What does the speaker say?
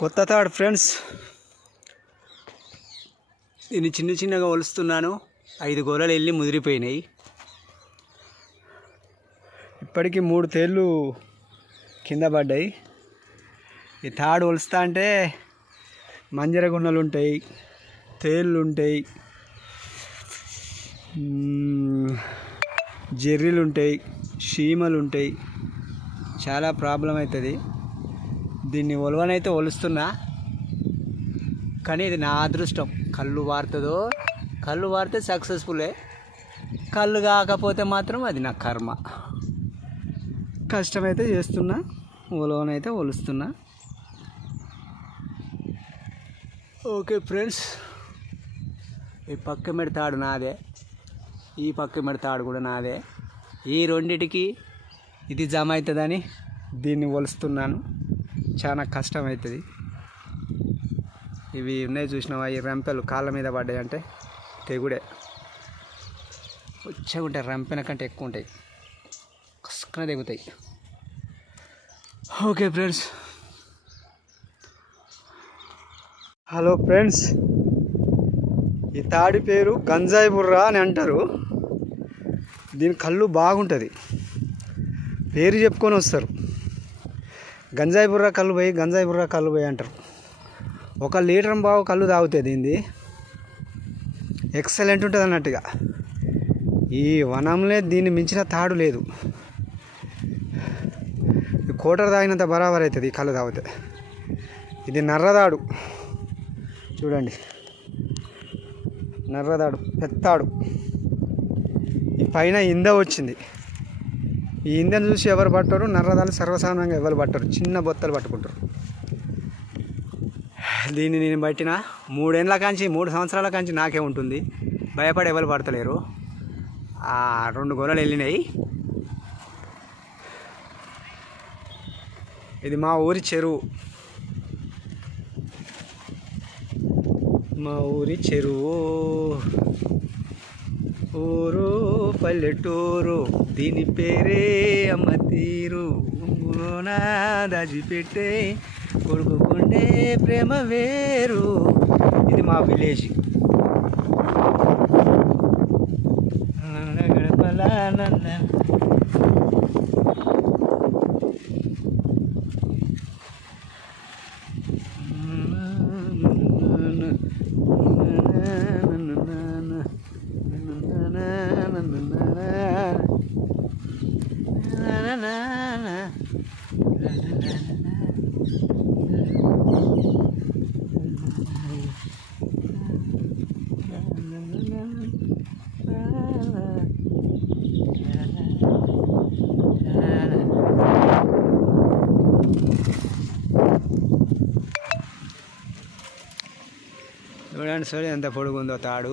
కొత్త తాడు ఫ్రెండ్స్. దీన్ని చిన్నగా ఒలుస్తున్నాను. 5 గోళాలు వెళ్ళి ముదిరిపోయినాయి. ఇప్పటికీ 3 తేళ్ళు కింద పడ్డాయి. ఈ తాడు ఒలుస్తా అంటే మంజర గున్నలు ఉంటాయి, తేళ్ళు ఉంటాయి, జెర్రీలు ఉంటాయి, చీమలు ఉంటాయి. చాలా ప్రాబ్లం అవుతుంది. దీన్ని ఒలవనైతే ఒలుస్తున్నా, కానీ ఇది నా అదృష్టం. కళ్ళు వారితే సక్సెస్ఫుల్లే, కళ్ళు కాకపోతే మాత్రం అది నా కర్మ. కష్టమైతే చేస్తున్నా, ఒలవనైతే ఒలుస్తున్నా. ఓకే ఫ్రెండ్స్, ఈ పక్క మెడ తాడు నాదే, ఈ పక్క మెడ తాడు కూడా నాదే. ఈ రెండిటికి ఇది జమ అవుతుందని దీన్ని ఒలుస్తున్నాను. చాలా కష్టం అవుతుంది. ఇవి ఉన్నాయి చూసినావా, ఈ రంపెలు కాళ్ళ మీద పడ్డాయి అంటే తెగుడే. వచ్చగా ఉంటాయి, రంపెన కంటే ఎక్కువ ఉంటాయి, కసుకన తెగుతాయి. Okay friends. హలో ఫ్రెండ్స్, ఈ తాడి పేరు గంజాయి బుర్రా అని అంటారు. దీని కళ్ళు బాగుంటుంది, పేరు చెప్పుకొని వస్తారు. గంజాయి బుర్రా కళ్ళు పోయి అంటారు. 1 లీటర్ బావు కళ్ళు తాగుతుంది. దీనిది ఎక్సలెంట్ ఉంటుంది అన్నట్టుగా. ఈ వనంలో దీన్ని మించిన తాడు లేదు. కోటర్ తాగినంత బరాబర్ అవుతుంది ఈ కళ్ళు తాగితే. ఇది నర్రదాడు చూడండి, నర్రదాడు పెత్తాడు. ఈ పైన ఇంద వచ్చింది. ఈ ఇందను చూసి ఎవరు పట్టరు, నర్రదాలు సర్వసాధారణంగా ఎవరు పట్టరు, చిన్న బొత్తలు పట్టుకుంటారు. దీన్ని నేను పట్టిన 3 సంవత్సరాల కాంచి నాకే ఉంటుంది. భయపడి ఎవరు పడతలేరు. 2 గోళాలు వెళ్ళినాయి. ఇది మా ఊరి చెరువు. ఊరు పల్లెటూరు, దీని పేరే అమ్మ తీరు. దాచిపెట్టే కొడుకుండే ప్రేమ వేరు. ఇది మా విలేజ్. చూడండి ఎంత పొడుగుందో తాడు.